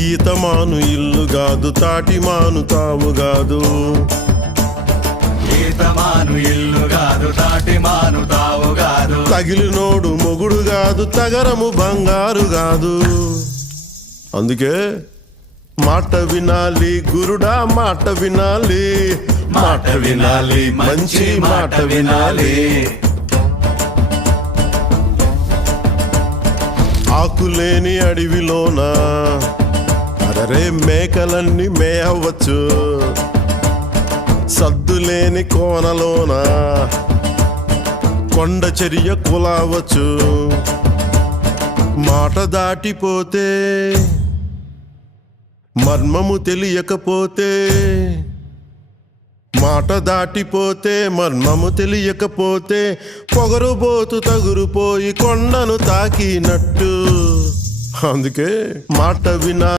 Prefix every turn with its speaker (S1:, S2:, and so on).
S1: ఈతమాను ఇల్లు కాదు తాటి మాను తావు కాదు.
S2: ఈతమాను ఇల్లు కాదు తాటి మాను తావు కాదు.
S1: తగిలినోడు మొగుడు కాదు తగరము బంగారు కాదు. అందుకే మాట వినాలి గురుడా మాట వినాలి.
S2: మాట వినాలి మంచి మాట వినాలి.
S1: ఆకులేని అడవిలోన? అరే మేకలన్నీ మేయవచ్చు. సద్దులేని కోనలోన కొండ చర్య కులావచ్చు. మాట దాటిపోతే మర్మము తెలియకపోతే మాట దాటిపోతే మర్మము తెలియకపోతే పొగరుబోతు తగురుపోయి కొండను తాకినట్టు. అందుకే మాట వినా